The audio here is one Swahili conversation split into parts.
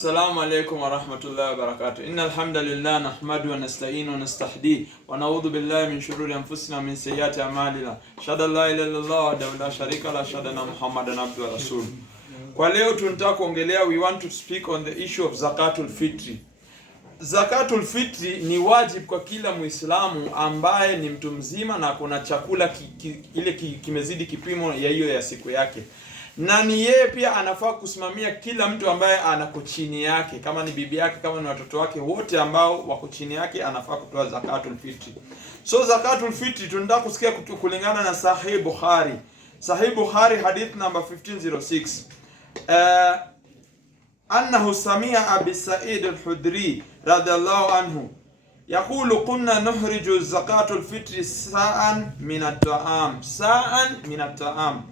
Assalamu alaikum wa rahmatullahi wa barakatuh. Innal hamdalillah nahmadu wa nasta'inu wa nastahdi wa na'udhu billahi min shururi anfusina wa min sayyiati a'malina. Shada la ilaha illallah wa la sharika la shada na Muhammadan abduhu wa rasuluhu. Kwa leo tunataka kuongelea, we want to speak on the issue of zakatul fitri. Zakatul fitri ni wajibu kwa kila Muislamu ambaye ni mtu mzima na kuna chakula kimezidi kipimo ya hiyo ya siku yake. Na ni yeye pia anafaa kusimamia kila mtu ambaye anako chini yake, kama ni bibi yake, kama ni watoto wake, wote ambao wako chini yake anafaa kutoa zakatul fitri. So zakatul fitri tunataka kusikia kulingana na Sahih Bukhari. Sahih Bukhari hadith number 1506. Annahu samia Abi Sa'id al-Khudri radiyallahu anhu yaqulu kunna nuhriju zakatul fitri sa'an min at-ta'am, sa'an min at-ta'am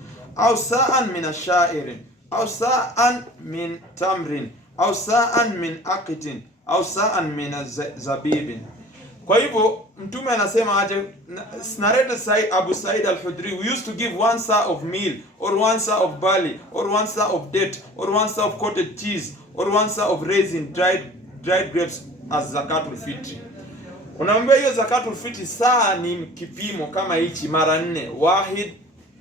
au sa'an min ash-sha'irin au sa'an min tamrin au sa'an min aqitin au sa'an min zabibin. Kwa hivyo mtume anasema aje, narrated Sa'id Abu Sa'id al-Khudri, we used to give 1 sa of meal or 1 sa of barley or 1 sa of date or 1 sa of cottage cheese or 1 sa of raisin, dried grapes as zakatul fitri. Unaambia hiyo zakatul fitri saa ni kipimo kama hichi mara 4, wahid,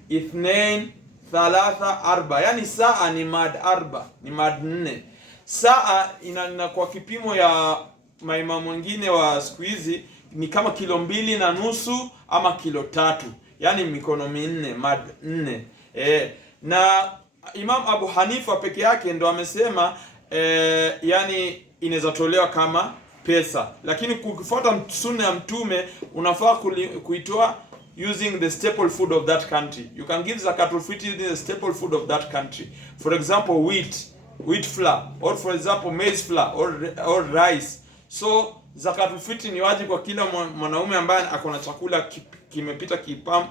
ithnain, thalatha, arba. Yani saa ni mad arba, ni mad 4. Saa ina kwa kipimo ya maimamu wengine wa siku hizi ni kama kilo 2.5 ama kilo 3, yani mikono 4, mad 4. Na Imam Abu Hanifa peke yake ndo amesema yani inaweza tolewa kama pesa, lakini kukifuata sunna ya mtume unafaa kuitoa using the staple food of that country. You can give zakatul fitri using the staple food of that country. For example, wheat flour, or for example maize flour or rice. So zakatul fitri ni wajibu kwa kila mwanaume ambaye akona chakula kimepita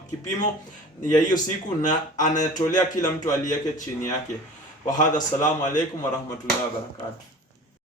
kipimo ya hiyo siku na anatolea kila mtu aliyeke chini yake. Wa hadha, assalamu alaikum wa rahmatullahi wa barakatuh.